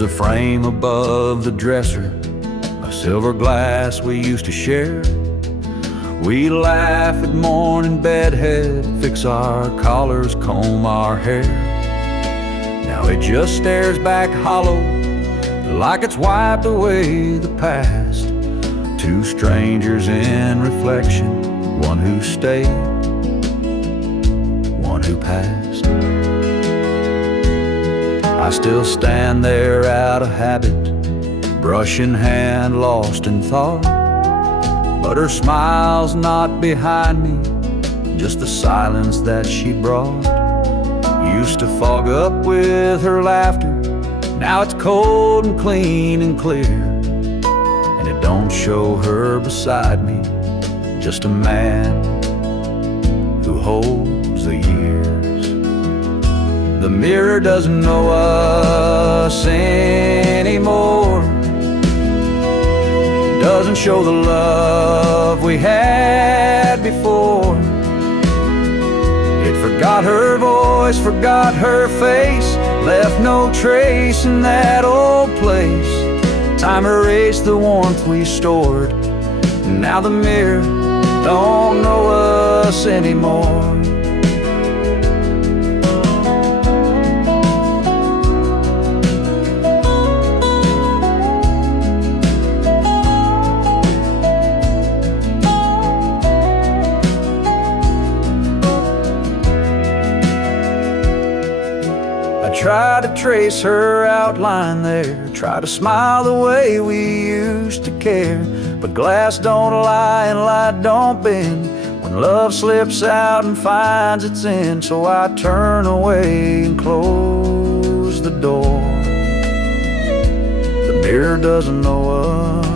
There's a frame above the dresser, a silver glass we used to share. We laugh at morning bedhead, fix our collars, comb our hair. Now it just stares back hollow, like it's wiped away the past. Two strangers in reflection, one who stayed, one who passed. I still stand there out of habit, brush in hand, lost in thought. But her smile's not behind me, just the silence that she brought. Used to fog up with her laughter, now it's cold and clean and clear. And it don't show her beside me, just a man who holds the years. The mirror doesn't know us anymore, doesn't show the love we had before. It forgot her voice, forgot her face, left no trace in that old place. Time erased the warmth we stored, now the mirror don't know us anymore. Try to trace her outline there, try to smile the way we used to care. But glass don't lie and light don't bend when love slips out and finds its end. So I turn away and close the door. The mirror doesn't know us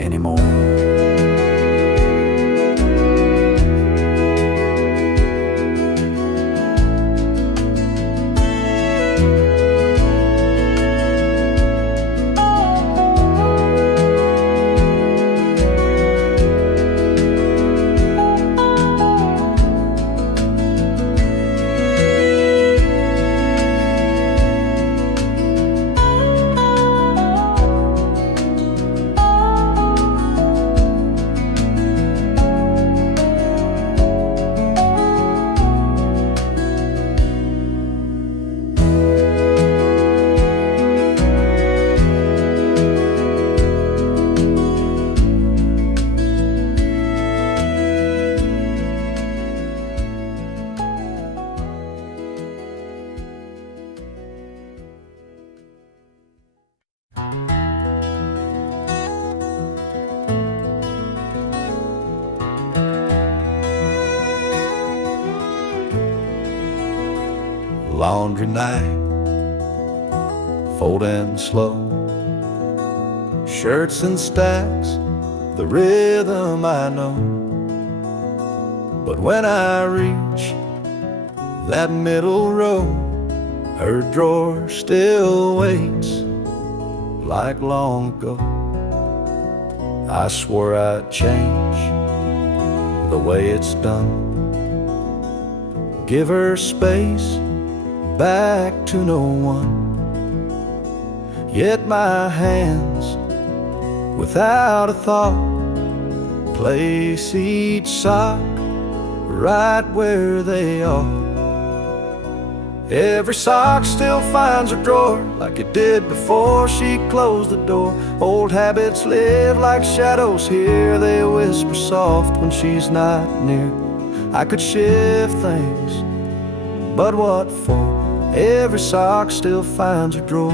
anymore. Laundry night, folding slow, shirts in stacks, the rhythm I know. But when I reach that middle row, her drawer still waits like long ago. I swore I'd change the way it's done, give her space back to no one. Yet my hands, without a thought, place each sock right where they are. Every sock still finds a drawer like it did before she closed the door. Old habits live like shadows here, they whisper soft when she's not near. I could shift things, but what for? Every sock still finds a drawer.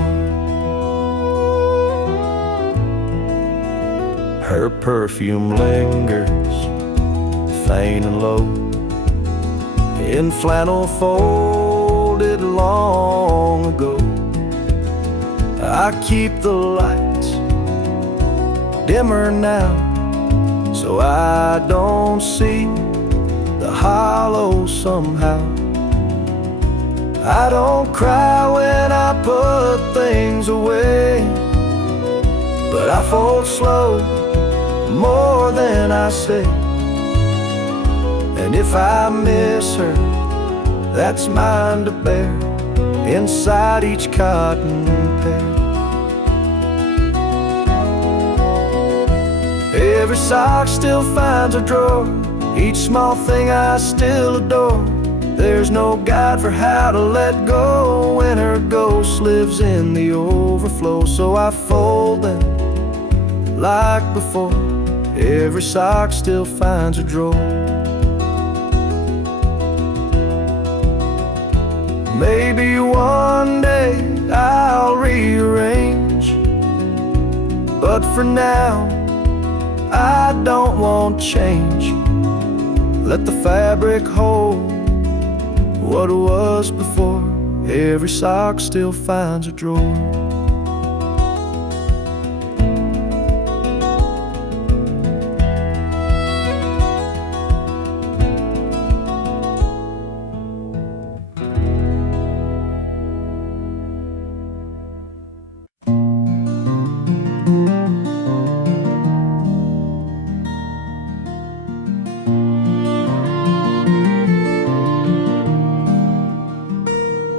Her perfume lingers, faint and low, in flannel folded long ago. I keep the lights dimmer now, so I don't see the hollow somehow. I don't cry when I put things away, but I fold slow, more than I say. And if I miss her, that's mine to bear inside each cotton pear. Every sock still finds a drawer, each small thing I still adore. There's no guide for how to let go when her ghost lives in the overflow. So I fold them like before, every sock still finds a drawer. Maybe one day I'll rearrange, but for now I don't want change. Let the fabric hold what was before, every sock still finds a drawer.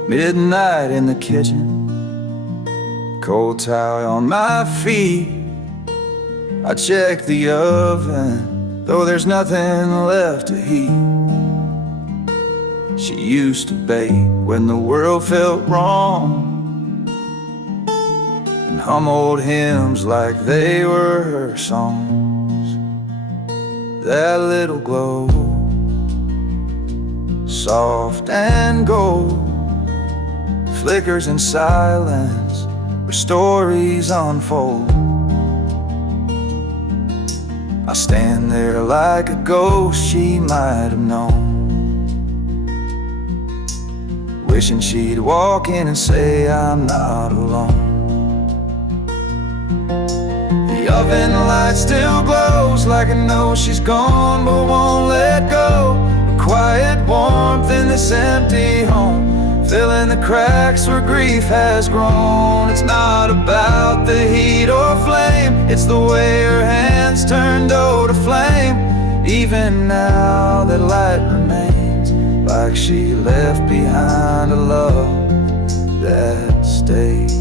Midnight in the kitchen, cold towel on my feet. I check the oven, though there's nothing left to heat. She used to bake when the world felt wrong, and hum old hymns like they were her songs. That little glow, soft and gold, flickers in silence where stories unfold. I stand there like a ghost she might have known, wishing she'd walk in and say I'm not alone. The oven light still glows like I know she's gone but won't let go. A quiet warmth in this empty home, filling the cracks where grief has grown. It's not about the heat or flame, it's the way her hands turn dough to flame. Even now that light remains, like she left behind a love that stays.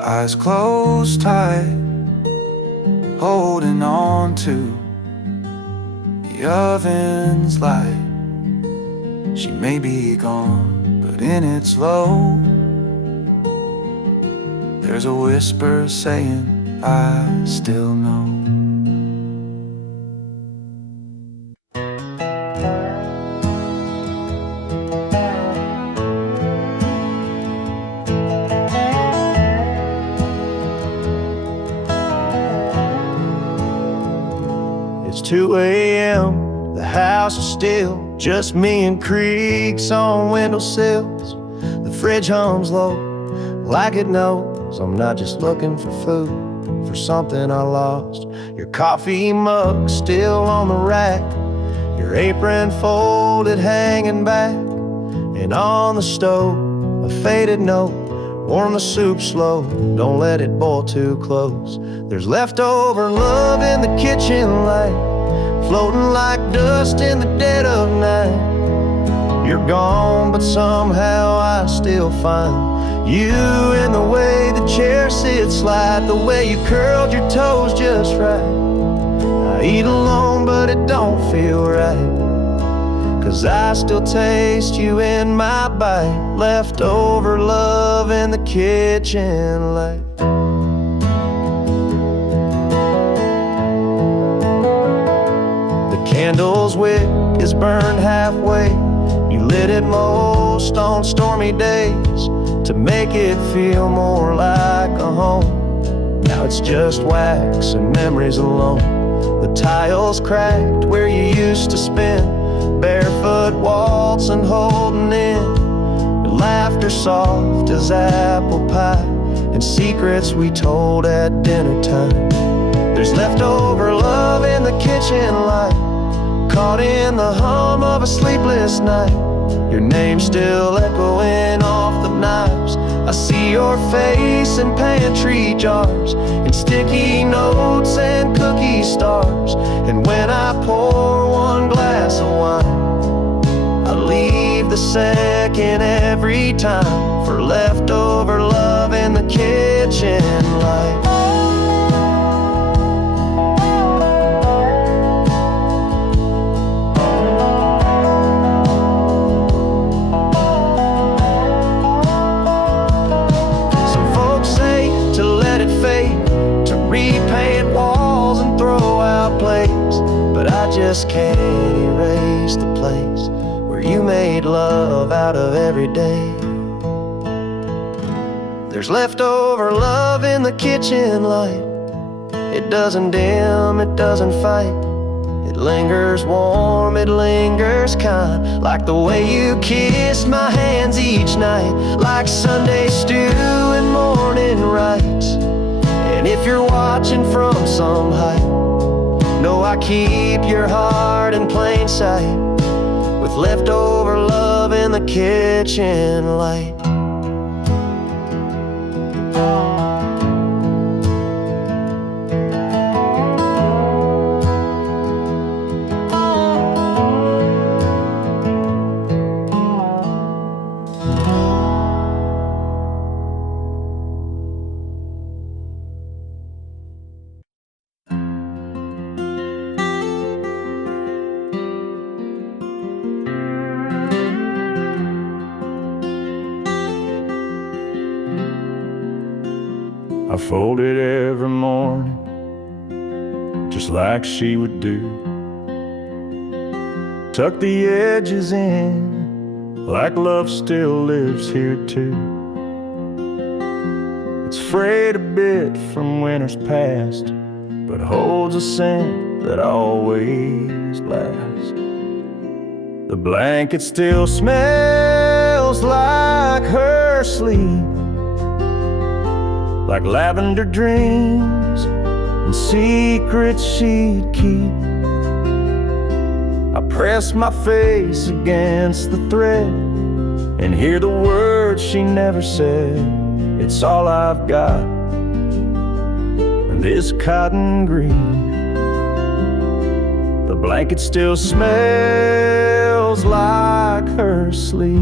Eyes closed tight, holding on to the oven's light. She may be gone, but in its low, there's a whisper saying, I still know. It's 2 a.m., the house is still, just me and creaks on windowsills. The fridge hums low, like it knows I'm not just looking for food, for something I lost. Your coffee mug still on the rack, your apron folded hanging back, and on the stove a faded note, warm the soup slow, don't let it boil too close. There's leftover love in the kitchen light, floating like dust in the dead of night. You're gone, but somehow I still find you in the way the chair sits light, the way you curled your toes just right. I eat alone, but it don't feel right, 'cause I still taste you in my bite. Leftover love in the kitchen light. The candle's wick is burned halfway. You lit it most on stormy days to make it feel more like a home. Now it's just wax and memories alone. The tiles cracked where you used to spin, barefoot waltzing, holding in laughter soft as apple pie, and secrets we told at dinner time. There's leftover love in the kitchen light, caught in the hum of a sleepless night. Your name still echoing off the knives. I see your face in pantry jars, in sticky notes and cookie stars. And when I pour one glass of wine, I leave the second every time for leftover love in the kitchen light. Just can't erase the place where you made love out of every day. There's leftover love in the kitchen light. It doesn't dim, it doesn't fight. It lingers warm, it lingers kind, like the way you kissed my hands each night, like Sunday stew and morning rites. And if you're watching from some height, know I keep your heart in plain sight, with leftover love in the kitchen light. I fold it every morning, just like she would do. Tuck the edges in, like love still lives here too. It's frayed a bit from winters past, but holds a scent that always lasts. The blanket still smells like her sleep, like lavender dreams and secrets she'd keep. I press my face against the thread and hear the words she never said. It's all I've got, and this cotton green. The blanket still smells like her sleep.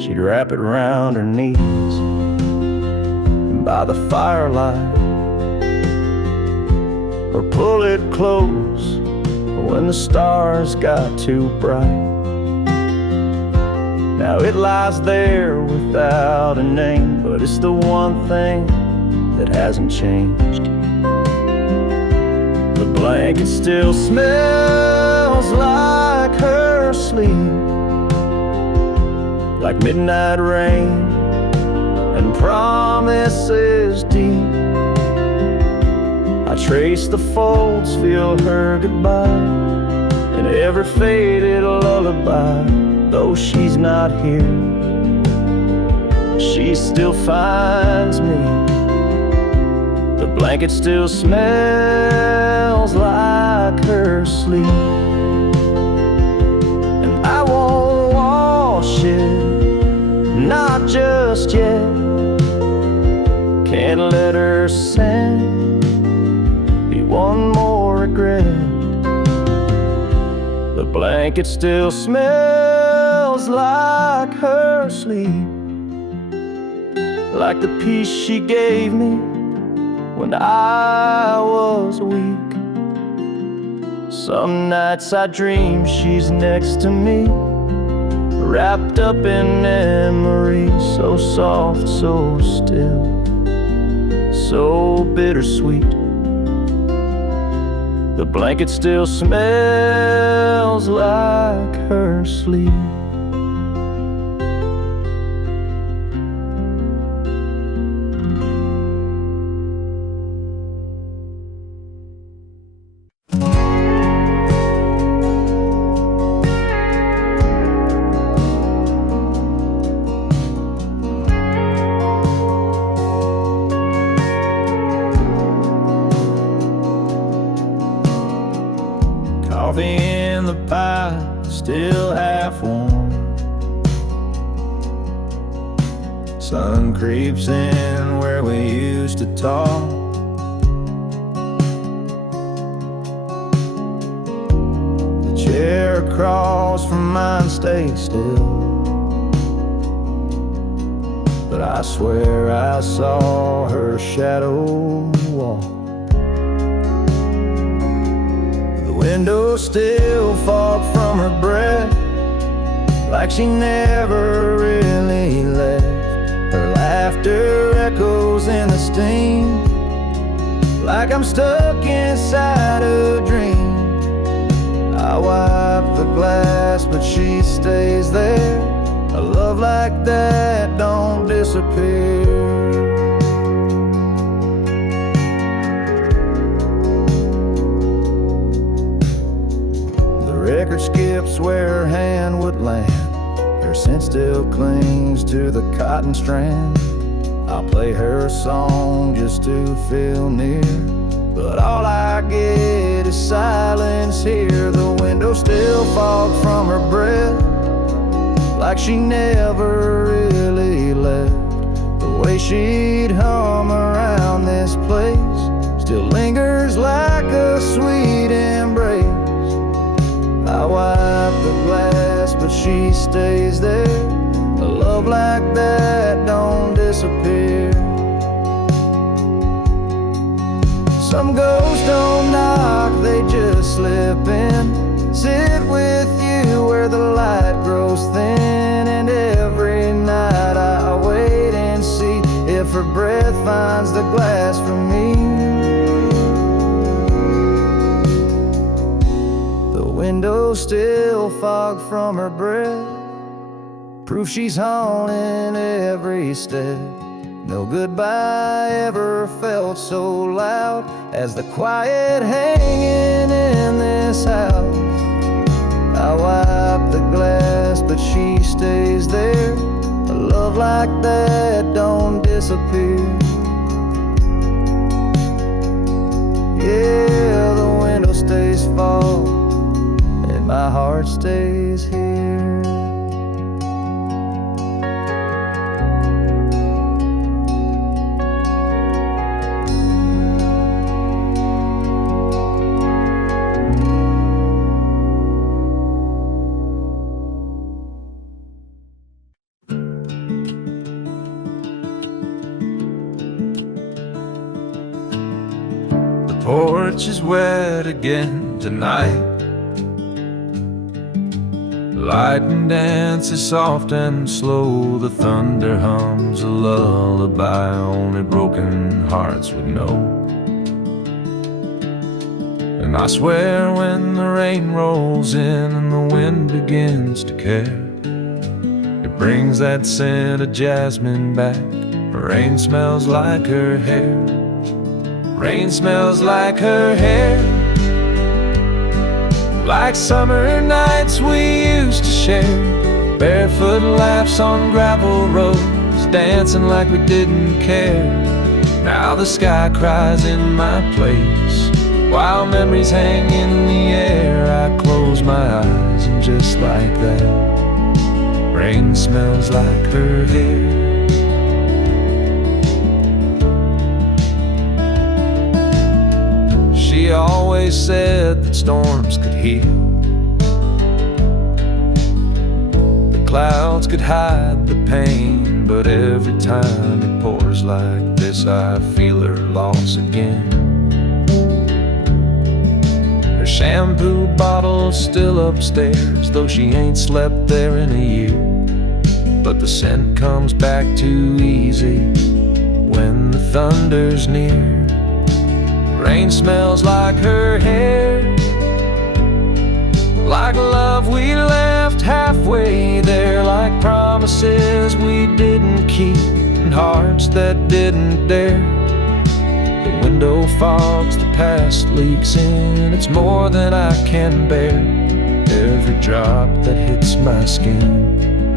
She'd wrap it round her knees, and by the firelight, or pull it close when the stars got too bright. Now it lies there without a name, but it's the one thing that hasn't changed. The blanket still smells like her sleep, like midnight rain and promises deep. I trace the folds, feel her goodbye in every faded lullaby. Though she's not here, she still finds me. The blanket still smells like her sleep, and I won't wash it, not just yet. Can't let her scent be one more regret. The blanket still smells like her sleep, like the peace she gave me when I was weak. Some nights I dream she's next to me, wrapped up in memories, so soft, so still, so bittersweet. The blanket still smells like her sleep. the pie, still half warm. Sun creeps in where we used to talk. The chair across from mine stays still, but I swear I saw her shadow walk. The window still fogged from her breath, like she never really left. Her laughter echoes in the steam, like I'm stuck inside a dream. I wipe the glass, but she stays there. A love like that don't disappear. The record skips where her hand would land. Her scent still clings to the cotton strand. I'll play her song just to feel near, but all I get is silence here. The window still fogged from her breath, like she never really left. The way she'd hum around this place still lingers like a sweet embrace. I wipe the glass, but she stays there. A love like that don't disappear. Some ghosts don't knock, they just slip in. Sit with you where the light grows thin, and every night I wait and see if her breath finds the glass for me. The window still fogged from her breath, proof she's haunting every step. No goodbye ever felt so loud as the quiet hanging in this house. I wipe the glass, but she stays there. A love like that don't disappear. Yeah, the window stays fogged, and my heart stays here. Porch is wet again tonight. Lightning dances soft and slow. The thunder hums a lullaby only broken hearts would know. And I swear when the rain rolls in and the wind begins to care, it brings that scent of jasmine back. Rain smells like her hair. Rain smells like her hair, like summer nights we used to share. Barefoot laughs on gravel roads, dancing like we didn't care. Now the sky cries in my place, while memories hang in the air. I close my eyes and just like that, rain smells like her hair. She always said that storms could heal, the clouds could hide the pain, but every time it pours like this I feel her loss again. Her shampoo bottle's still upstairs, though she ain't slept there in a year. But the scent comes back too easy when the thunder's near. Rain smells like her hair, like love we left halfway there, like promises we didn't keep and hearts that didn't dare. The window fogs, the past leaks in, it's more than I can bear. Every drop that hits my skin,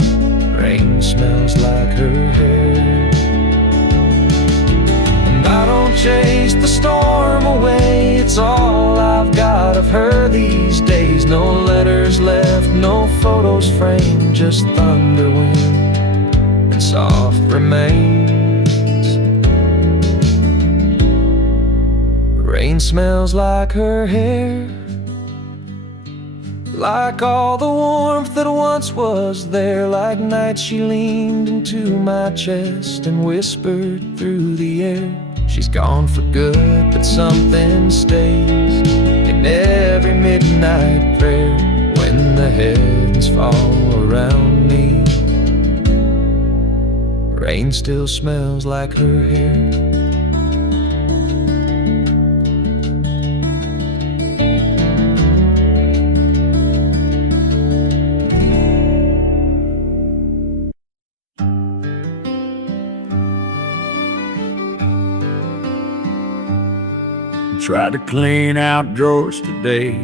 rain smells like her hair. I don't chase the storm away, it's all I've got out of her these days. No letters left, no photos framed, just thunder, wind, and soft remains. Rain smells like her hair, like all the warmth that once was there. Like night she leaned into my chest and whispered through the air. She's gone for good, but something stays in every midnight prayer. When the heavens fall around me, rain still smells like her hair. Tried to clean out drawers today,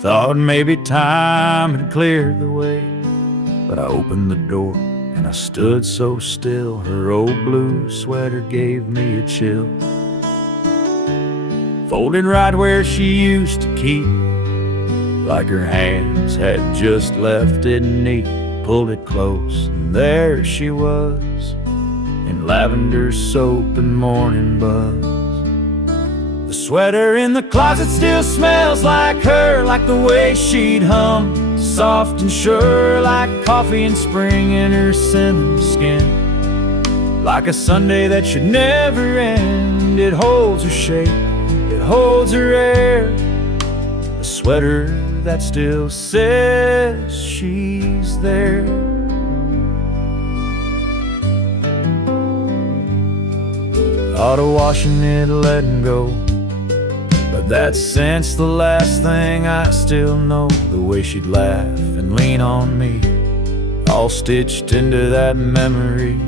thought maybe time had cleared the way. But I opened the door and I stood so still. Her old blue sweater gave me a chill. Folded right where she used to keep, like her hands had just left it neat. Pulled it close and there she was, in lavender soap and morning buzz. The sweater in the closet still smells like her, like the way she'd hum, soft and sure, like coffee in spring in her cinnamon skin. Like a Sunday that should never end, it holds her shape, it holds her air. The sweater that still says she's there. Thought of washing it, letting go, but that scent's the last thing I still know. The way she'd laugh and lean on me, all stitched into that memory.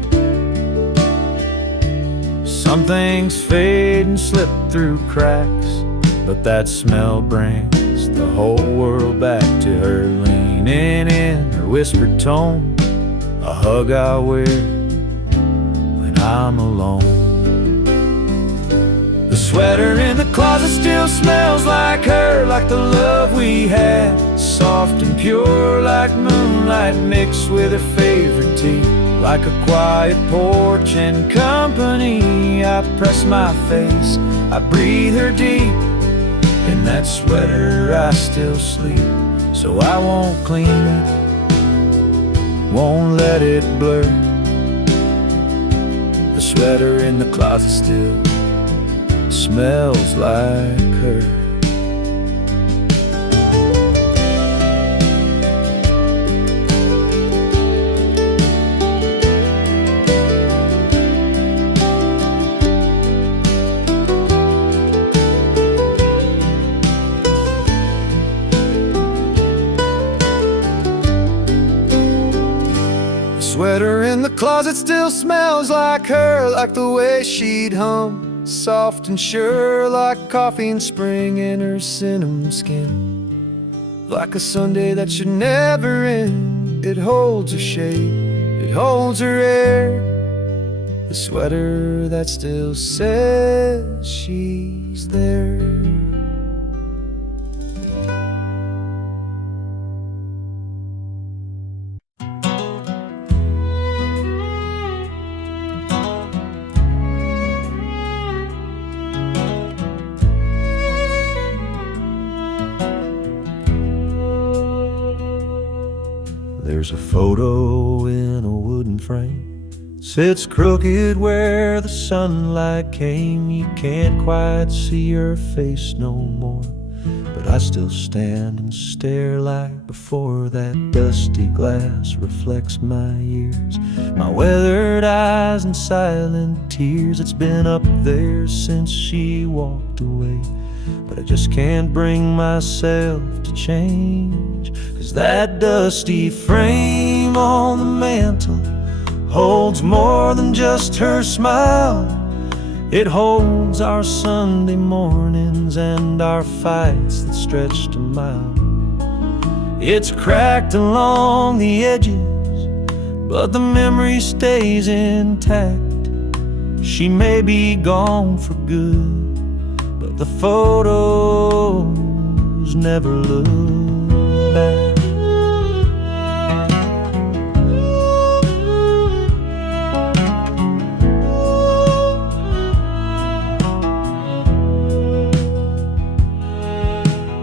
Some things fade and slip through cracks, but that smell brings the whole world back to her. Leaning in, her whispered tone, a hug I wear when I'm alone. The sweater in the closet still smells like her, like the love we had, soft and pure, like moonlight mixed with her favorite tea. Like a quiet porch and company, I press my face, I breathe her deep. In that sweater I still sleep, so I won't clean it, won't let it blur. The sweater in the closet still smells like her. The sweater in the closet still smells like her, like the way she'd hum, soft and sure, like coffee in spring in her cinnamon skin. Like a Sunday that should never end, it holds her shape, it holds her air. The sweater that still says she's there. There's a photo in a wooden frame, sits crooked where the sunlight came. You can't quite see her face no more, but I still stand and stare like before. That dusty glass reflects my years, my weathered eyes and silent tears. It's been up there since she walked away, but I just can't bring myself to change. 'Cause that dusty frame on the mantle holds more than just her smile. It holds our Sunday mornings and our fights that stretched a mile. It's cracked along the edges, but the memory stays intact. She may be gone for good, but the photo those never look back.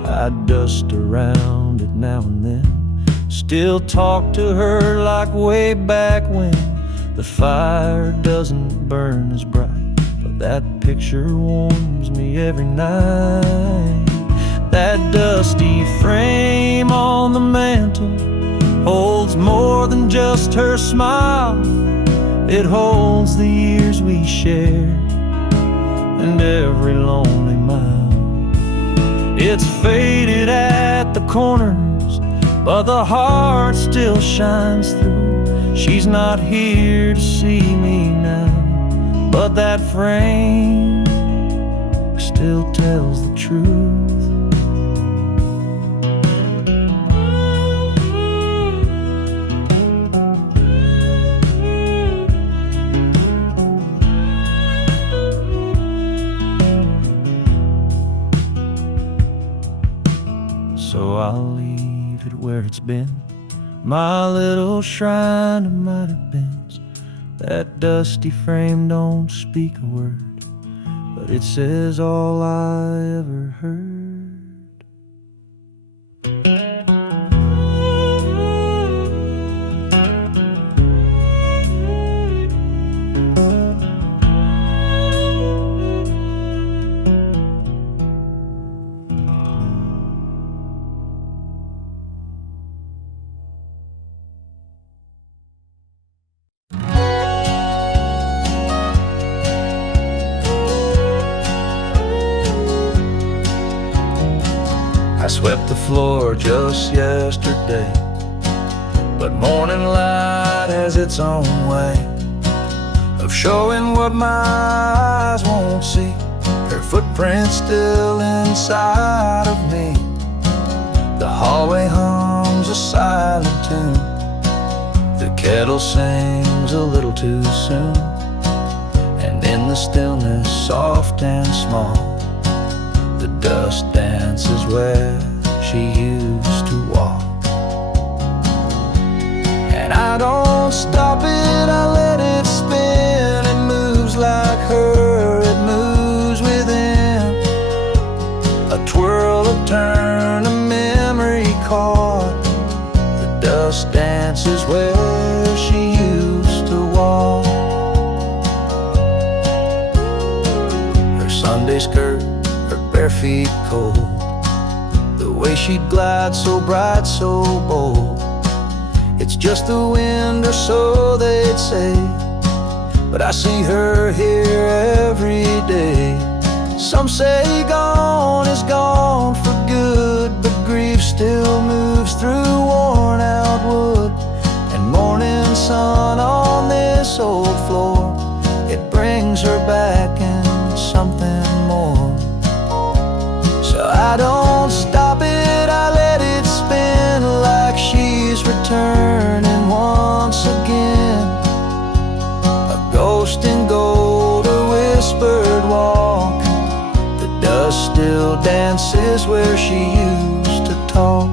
I dust around it now and then, still talk to her like way back when. The fire doesn't burn as bright, but that picture warms me every night. That dusty frame on the mantle holds more than just her smile. It holds the years we shared and every lonely mile. It's faded at the corners, but the heart still shines through. She's not here to see me now, but that frame still tells the truth. So I'll leave it where it's been, my little shrine of might have beens. That dusty frame don't speak a word, but it says all I ever heard. I swept the floor just yesterday, but morning light has its own way of showing what my eyes won't see. Her footprint's still inside of me. The hallway hums a silent tune. The kettle sings a little too soon. And in the stillness, soft and small, the dust dances where she used to walk. And I don't stop it, I let it spin. It moves like her, it moves within. A twirl, a turn, a memory caught. The dust dances where she used to walk. Her Sunday skirt, bare feet cold, the way she'd glide so bright, so bold. It's just the wind, or so they'd say, but I see her here every day. Some say gone is gone for good, but grief still moves through worn out wood. And morning sun on this old floor, it brings her back in something more. I don't stop it, I let it spin like she's returning once again. A ghost in gold, a whispered walk. The dust still dances where she used to talk.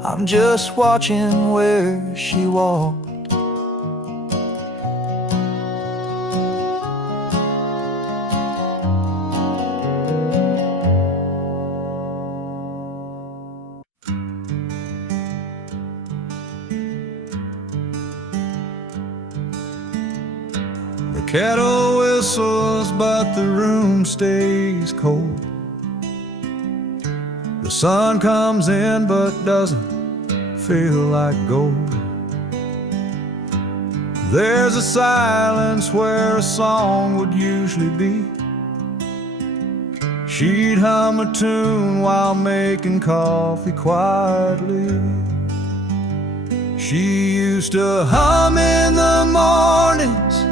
I'm just watching where she walked. The kettle whistles, but the room stays cold. The sun comes in, but doesn't feel like gold. There's a silence where a song would usually be. She'd hum a tune while making coffee quietly. She used to hum in the mornings,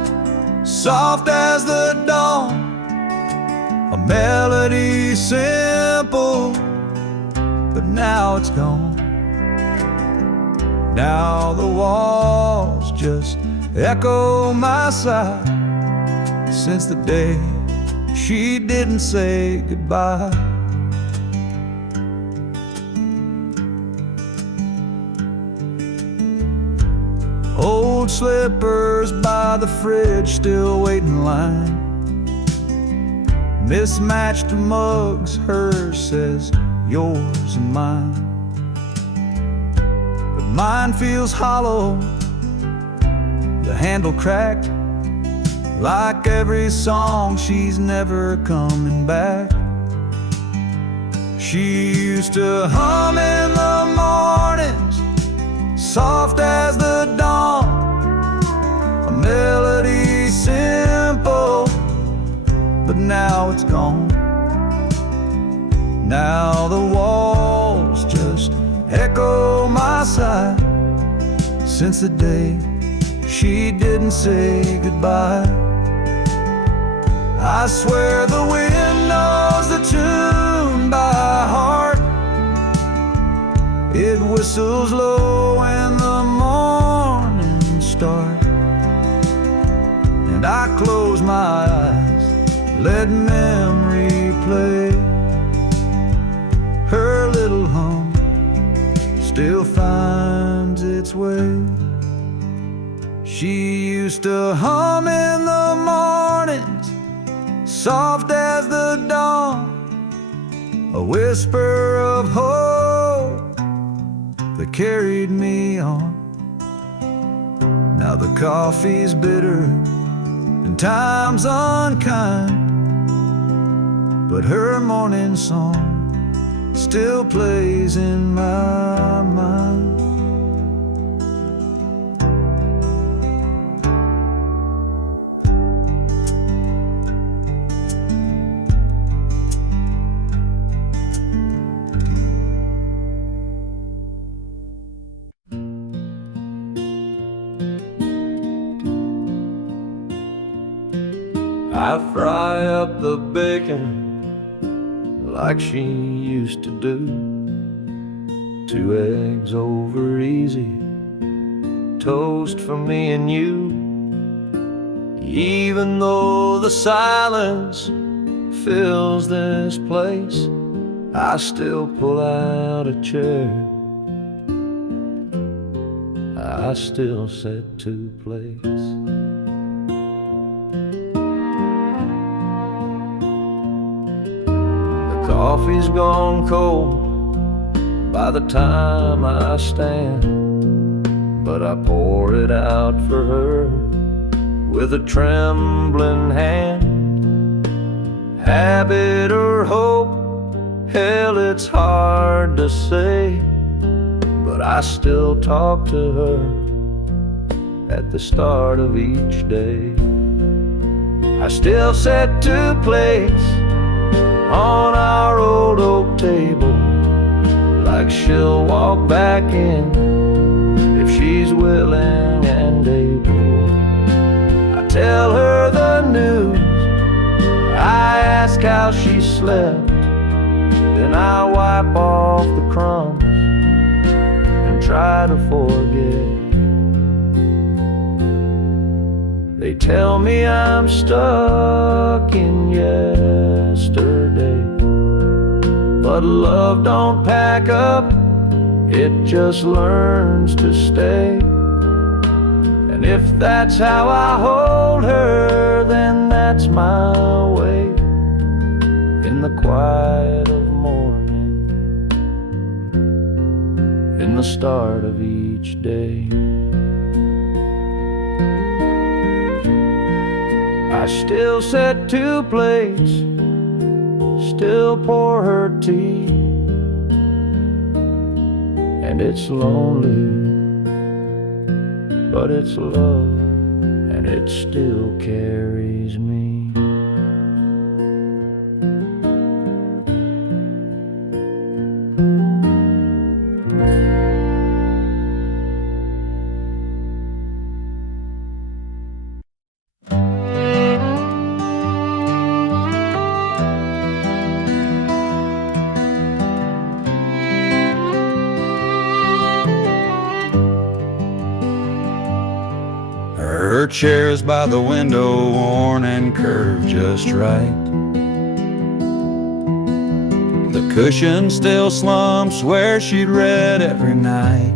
soft as the dawn, a melody simple, but now it's gone. Now the walls just echo my sigh, since the day she didn't say goodbye. Old slippers by the fridge still wait in line, mismatched mugs, hers says yours and mine. But mine feels hollow, the handle cracked, like every song she's never coming back. She used to hum in the mornings, soft as the dawn, a melody simple, but now it's gone. Now the walls just echo my sigh, since the day she didn't say goodbye. I swear the wind knows the tune by heart. It whistles low when the morning starts, and I close my eyes, let memory play. Her little hum still finds its way. She used to hum in the mornings, soft as the dawn, a whisper of hope that carried me on. Now the coffee's bitter and time's unkind, but her morning song still plays in my mind. I fry up the bacon like she used to do. 2 eggs over easy, toast for me and you. Even though the silence fills this place, I still pull out a chair, I still set to place. Coffee's gone cold by the time I stand, but I pour it out for her with a trembling hand. Habit or hope, hell, it's hard to say, but I still talk to her at the start of each day. I still set to place on our old oak table, like she'll walk back in if she's willing and able. I tell her the news, I ask how she slept, then I wipe off the crumbs and try to forget. They tell me I'm stuck in yesterday, but love don't pack up, it just learns to stay. And if that's how I hold her, then that's my way. In the quiet of morning, in the start of each day, I still set to place, still pour her tea, and it's lonely, but it's love, and it still carries me. Her chair's by the window, worn and curved just right. The cushion still slumps where she'd read every night.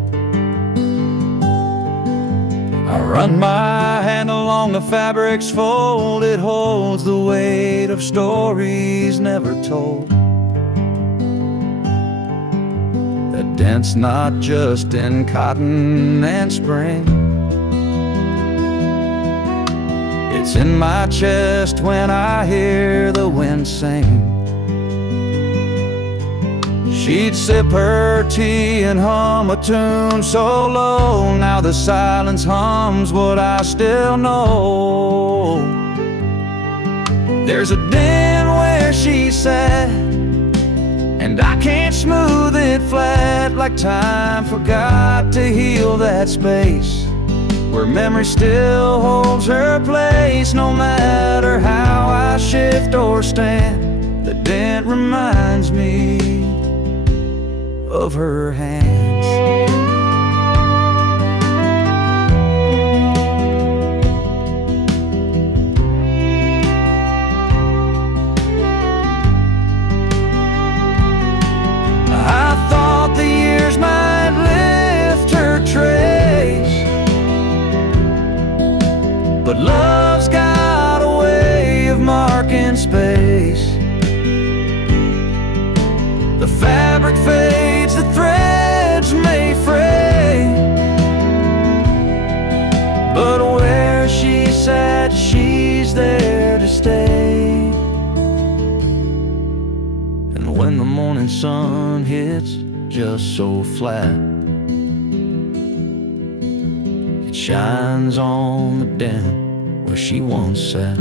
I run my hand along the fabric's fold. It holds the weight of stories never told. The dent's not just in cotton and spring. It's in my chest when I hear the wind sing. She'd sip her tea and hum a tune so low. Now the silence hums what I still know. There's a den where she sat, and I can't smooth it flat, like time forgot to heal that space where memory still holds her place. No matter how I shift or stand, the dent reminds me of her hands. I thought the years might lift her trace, but love's got a way of marking space. The fabric fades, the threads may fray, but where she sat, she's there to stay. And when the morning sun hits just so flat, it shines on the dent where she once sat.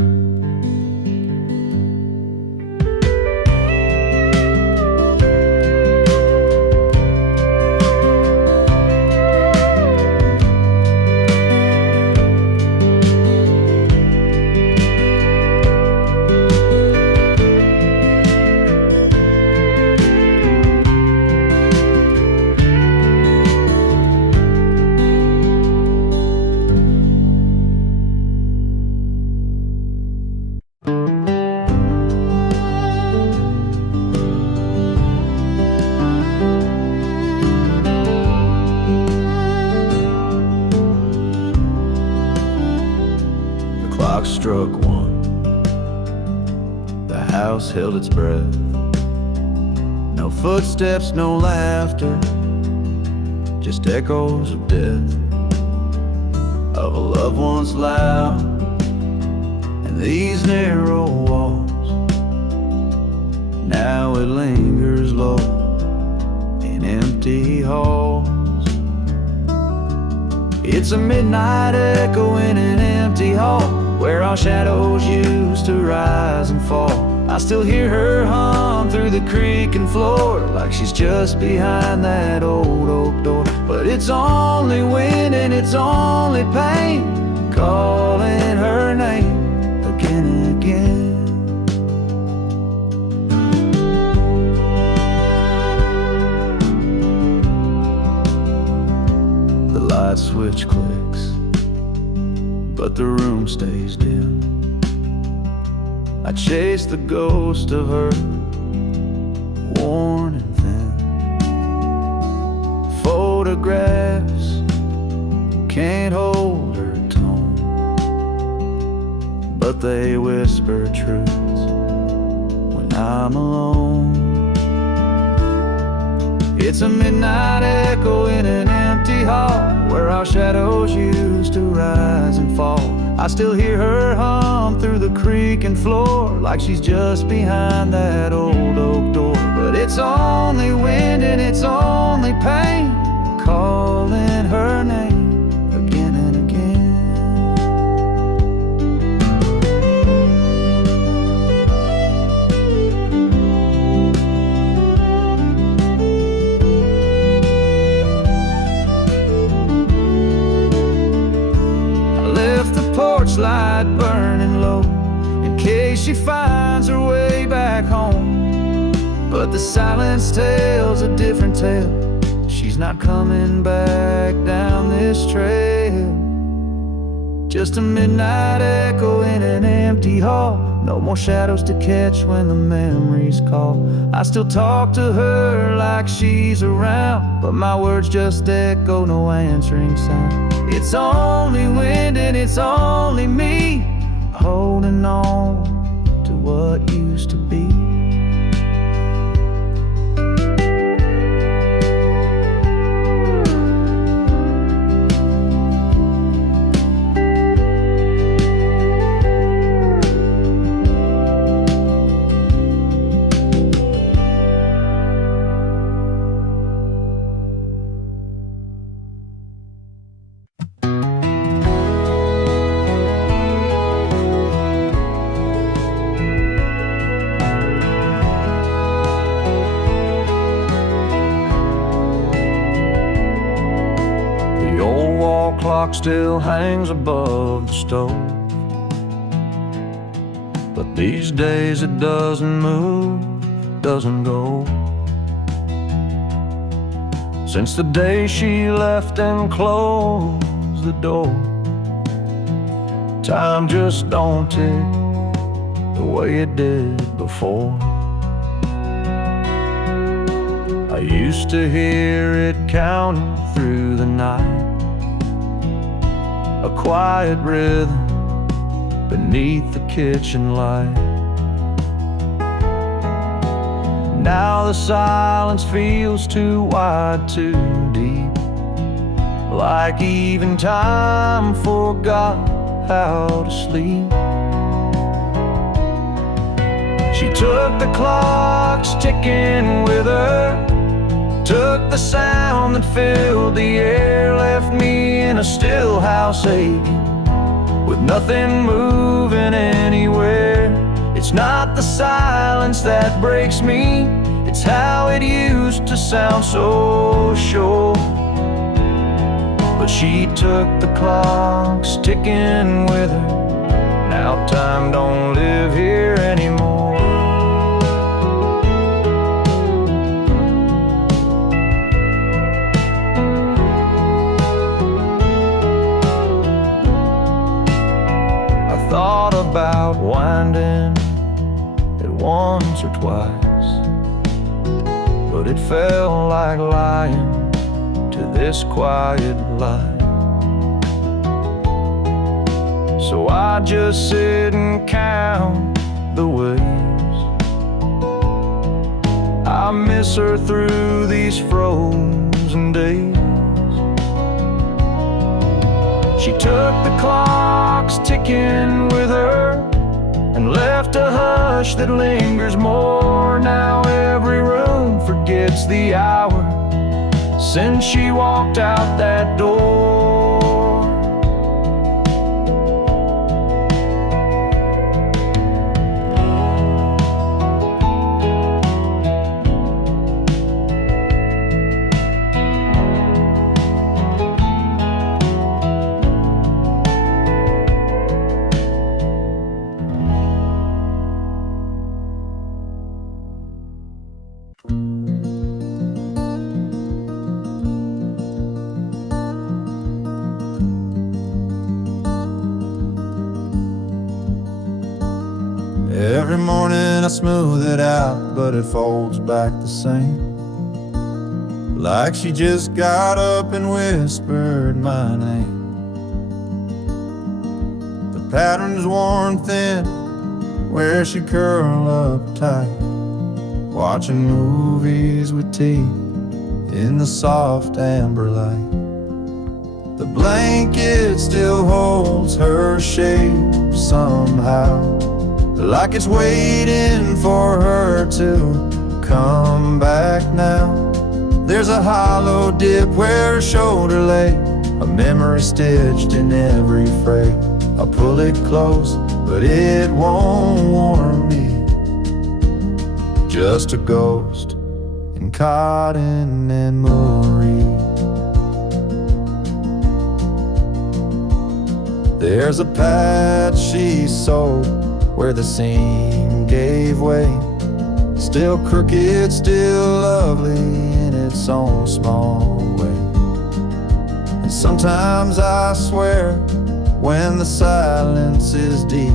Clock struck 1. The house held its breath. No footsteps, no laughter, just echoes of death, of a love once loud and these narrow walls. Now it lingers low in empty halls. It's a midnight echo in an empty hall where our shadows used to rise and fall. I still hear her hum through the creaking floor, like she's just behind that old oak door. But it's only wind and it's only pain calling her name again and again. The light switch clicks, but the room stays dim. I chase the ghost of her, worn and thin. Photographs can't hold her tone, but they whisper truths when I'm alone. It's a midnight echo in an empty hall where our shadows used to rise and fall. I still hear her hum through the creaking floor, like she's just behind that old oak door. But it's only wind and it's only pain calling her name again and again. Porch light burning low in case she finds her way back home. But the silence tells a different tale. She's not coming back down this trail just a midnight echo in an empty hall. No more shadows to catch when the memories call. I still talk to her like she's around, but my words just echo, no answering sound. It's only wind and it's only me, holding on to what used to be. Clock still hangs above the stove, but these days it doesn't move, doesn't go. Since the day she left and closed the door, time just don't tick the way it did before. I used to hear it counting through the night, a quiet rhythm beneath the kitchen light. Now the silence feels too wide, too deep, like even time forgot how to sleep. She took the clocks ticking with her, took the sound that filled the air, left me in a still house aching, with nothing moving anywhere. It's not the silence that breaks me, it's how it used to sound so sure. But she took the clocks ticking with her, now time don't live here anymore. Thought about winding it once or twice, but it felt like lying to this quiet life. So I just sit and count the ways I miss her through these frozen days. She took the clocks ticking with her and left a hush that lingers more. Now every room forgets the hour since she walked out that door. Every morning I smooth it out, but it folds back the same, like she just got up and whispered my name. The pattern's worn thin where she curl up tight, watching movies with tea in the soft amber light. The blanket still holds her shape somehow, like it's waiting for her to come back now. There's a hollow dip where her shoulder lay, a memory stitched in every fray. I'll pull it close, but it won't warm me. Just a ghost in cotton and Marie. There's a patch she sewed where the seam gave way, still crooked, still lovely in its own small way. And sometimes I swear When the silence is deep,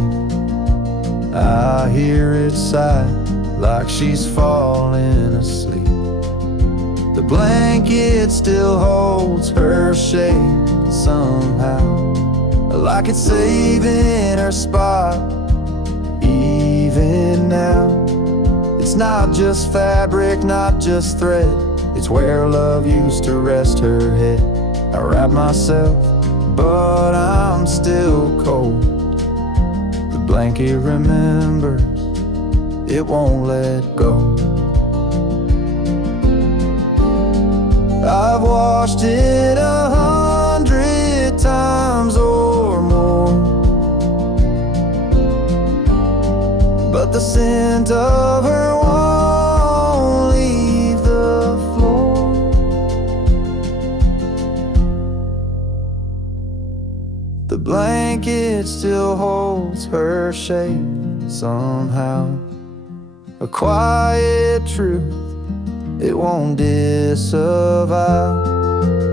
I hear it sigh like she's falling asleep. The blanket still holds her shape somehow, like it's saving her spot even now. It's not just fabric, not just thread, it's where love used to rest her head. I wrap myself, but I'm still cold. The blanket remembers, it won't let go. I've washed it 100 times or more, but the scent of her won't leave the floor. The blanket still holds her shape somehow, a quiet truth it won't disavow.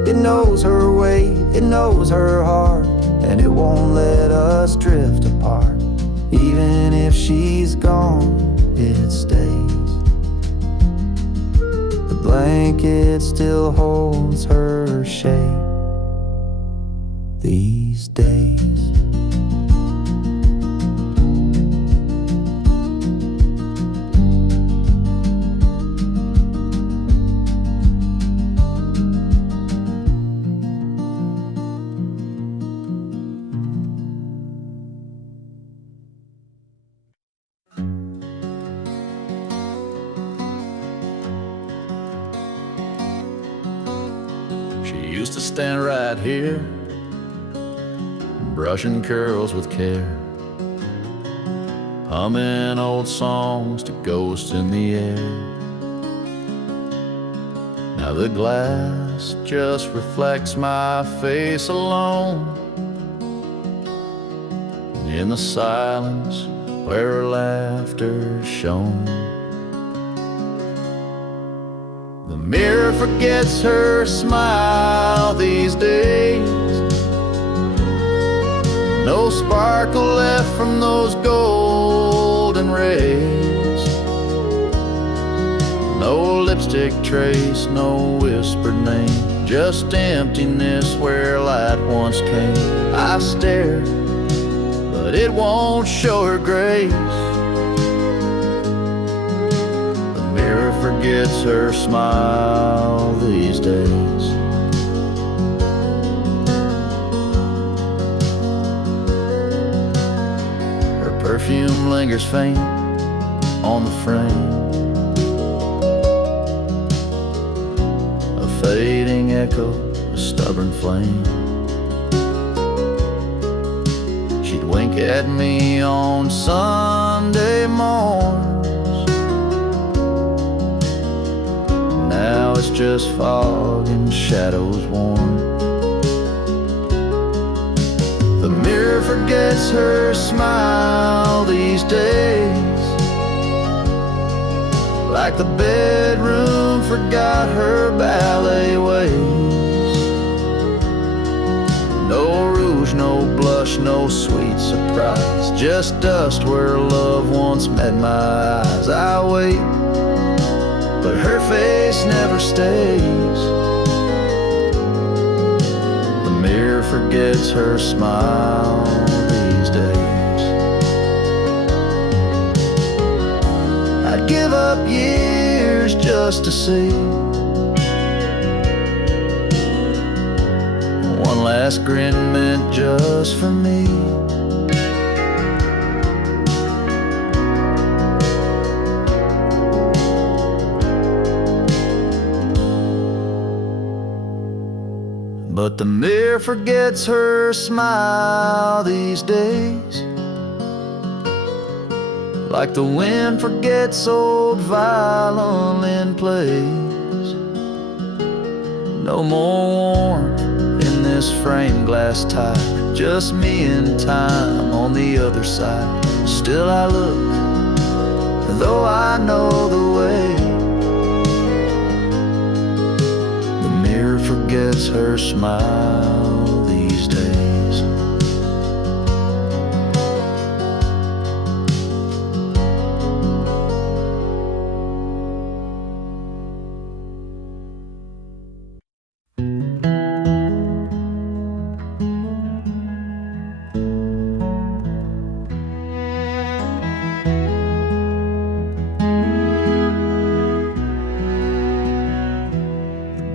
It knows her weight, it knows her heart, and it won't let us drift apart. Even if she's gone, it stays. The blanket still holds her shape these days. She used to stand right here, brushing curls with care, humming old songs to ghosts in the air. Now the glass just reflects my face alone in the silence where her laughter shone. The mirror forgets her smile these days. No sparkle left from those golden rays. No lipstick trace, no whispered name, just emptiness where light once came. I stare, but it won't show her grace. The mirror forgets her smile these days. Her perfume lingers faint on the frame, a fading echo, a stubborn flame. She'd wink at me on Sunday morns. Now it's just fog and shadows worn. The mirror forgets her smile these days, like the bedroom forgot her ballet ways. No rouge, no blush, no sweet surprise, just dust where love once met my eyes. I wait, but her face never stays. The mirror forgets her smile these days. I'd give up years just to see one last grin meant just for me. But the mirror forgets her smile these days, like the wind forgets old violin plays. No more warmth in this framed glass tie, just me and time on the other side. Still I look, though I know the way. The mirror forgets her smile these days.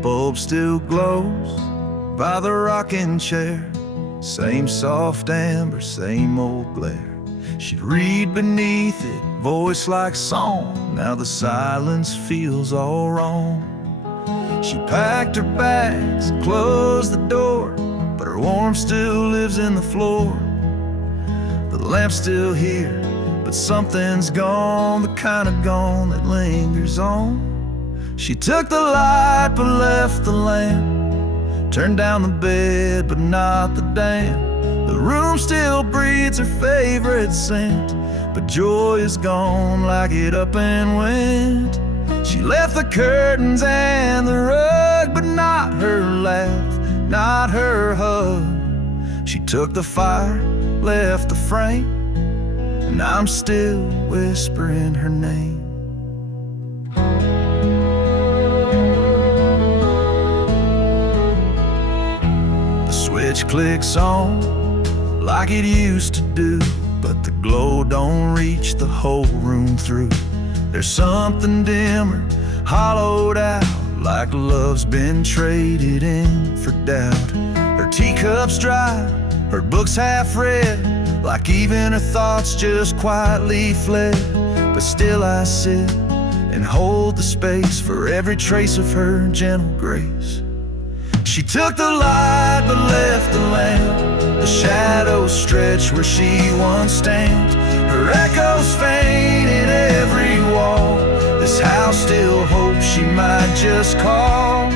bulb still glows by the rocking chair. Same soft amber, same old glare. She'd read beneath it, voice like song. Now the silence feels all wrong. She packed her bags and closed the door, but her warmth still lives in the floor. The lamp's still here, but something's gone, the kind of gone that lingers on. She took the light but left the lamp, turned down the bed but not the damp. The room still breathes her favorite scent, but joy is gone like it up and went. She left the curtains and the rug, but not her laugh, not her hug. She took the fire, left the frame, and I'm still whispering her name. The switch clicks on like it used to do, but the glow don't reach the whole room through. There's something dimmer, hollowed out, like love's been traded in for doubt. Her teacup's dry, her book's half read, like even her thoughts just quietly fled. But still I sit and hold the space for every trace of her gentle grace. She took the light but left the lamp. The shadows stretch where she once stamped. Her echoes faint in every wall. This house still hopes she might just call.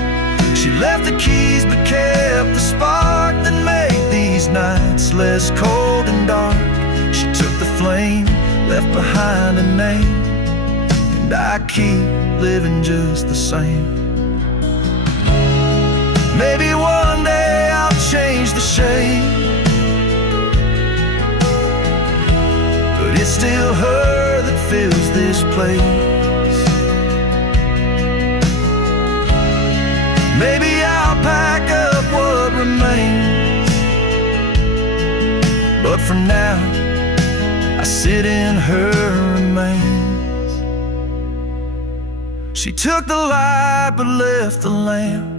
She left the keys but kept the spark that made these nights less cold and dark. She took the flame, left behind a name, and I keep living just the same. Maybe one day I'll change the shape, but it's still her that fills this place. Maybe I'll pack up what remains, but for now I sit in her remains. She took the light but left the lamp,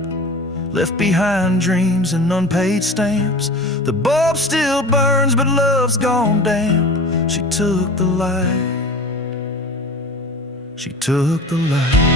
left behind dreams and unpaid stamps. The bulb still burns but love's gone damp. She took the light, she took the light.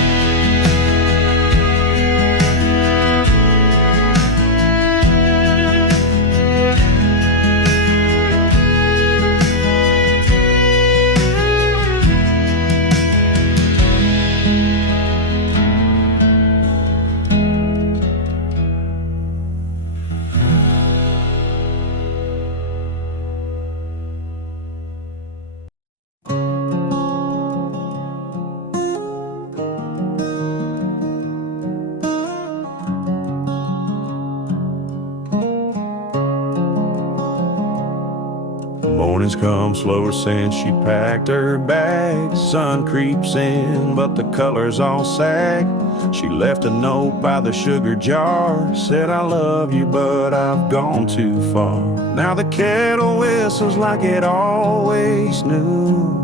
Mornings come slower since she packed her bags. Sun creeps in, but the colors all sag. She left a note by the sugar jar, said I love you, but I've gone too far. Now the kettle whistles like it always knew,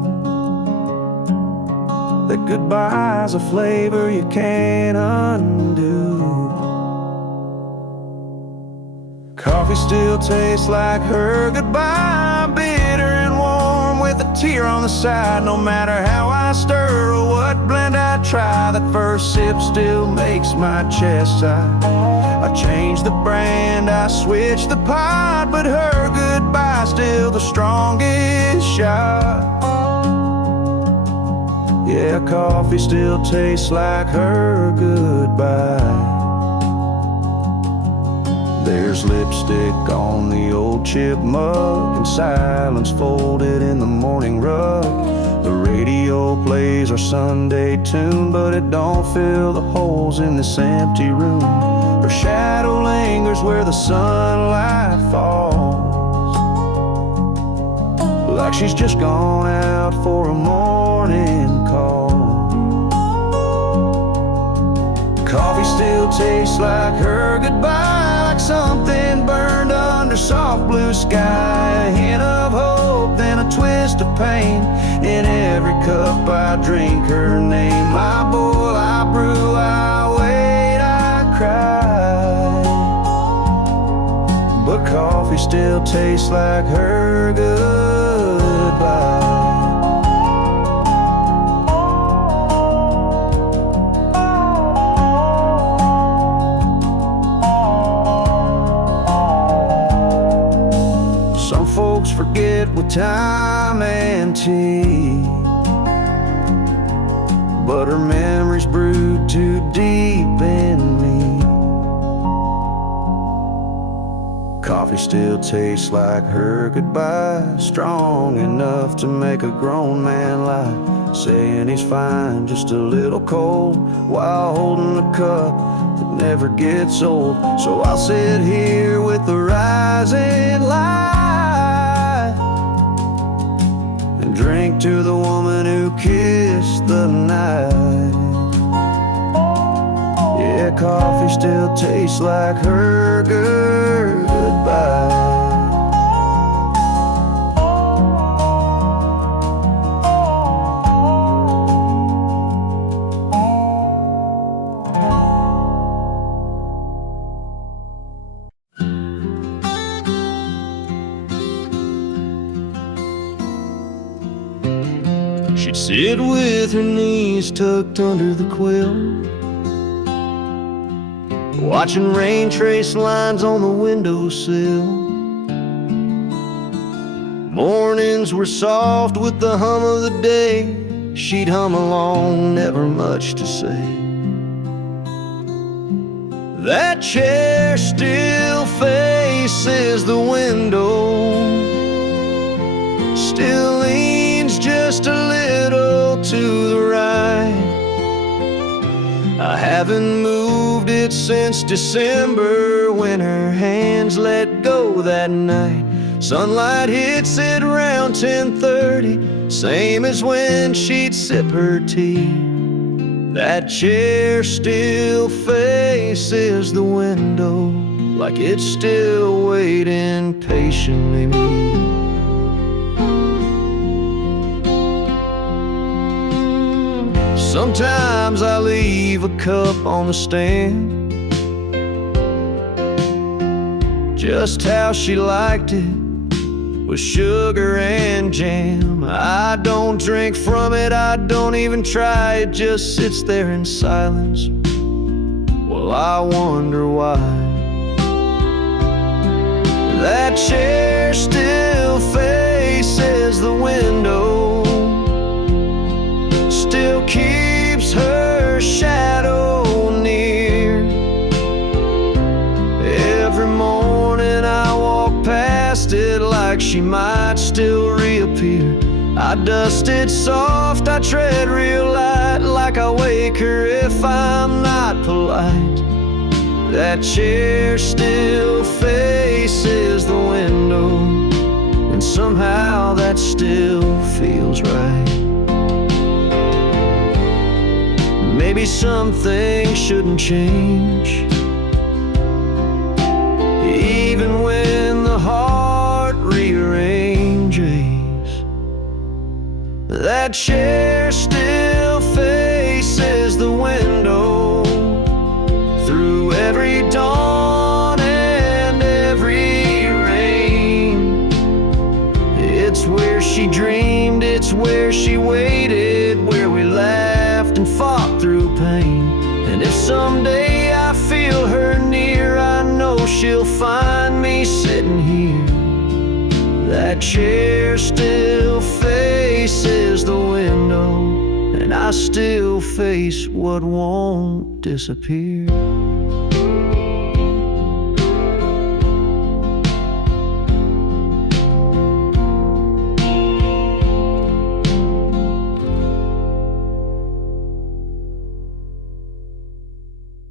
that goodbye's a flavor you can't undo. Coffee still tastes like her goodbye, bitter and warm with a tear on the side. No matter how I stir or what blend I try, that first sip still makes my chest sigh. I changed the brand, I switched the pot, but her goodbye still the strongest shot. Yeah, coffee still tastes like her goodbye. There's lipstick on the old chip mug, and silence folded in the morning rug. The radio plays our Sunday tune, but it don't fill the holes in this empty room. Her shadow lingers where the sunlight falls, like she's just gone out for a morning call. Coffee still tastes like her goodbye, like something burned under soft blue sky. A hint of hope, then a twist of pain. In every cup I drink her name. I boil, I brew, I wait, I coffee still tastes like her goodbye. Some folks forget with time and tea, but her memories brewed too deep in me. Coffee still tastes like her goodbye, strong enough to make a grown man lie, saying he's fine, just a little cold, while holding a cup that never gets old. So I'll sit here with the rising light and drink to the woman who kissed the night. Yeah, coffee still tastes like her goodbye. She'd sit with her knees tucked under the quilt, watching rain trace lines on the windowsill. Mornings were soft with the hum of the day. She'd hum along, never much to say. That chair still faces the window, still leans just a little to the right. I haven't moved it since December, when her hands let go that night. Sunlight hits it around 10:30, same as when she'd sip her tea. That chair still faces the window, like it's still waiting patiently me. Sometimes I leave a cup on the stand, just how she liked it, with sugar and jam. I don't drink from it, I don't even try, it just sits there in silence. Well, I wonder why. That chair still faces the window, still keeps her shadow near. Every morning I walk past it like she might still reappear. I dust it soft, I tread real light, like I wake her if I'm not polite. That chair still faces the window, and somehow that still feels right. Maybe some things shouldn't change, even when the heart rearranges. That chair still faces the window, through every dawn and every rain. It's where she dreamed, it's where she waited, where we laughed and fought through pain. And if someday I feel her near, I know she'll find me sitting here. That chair still faces the window, and I still face what won't disappear.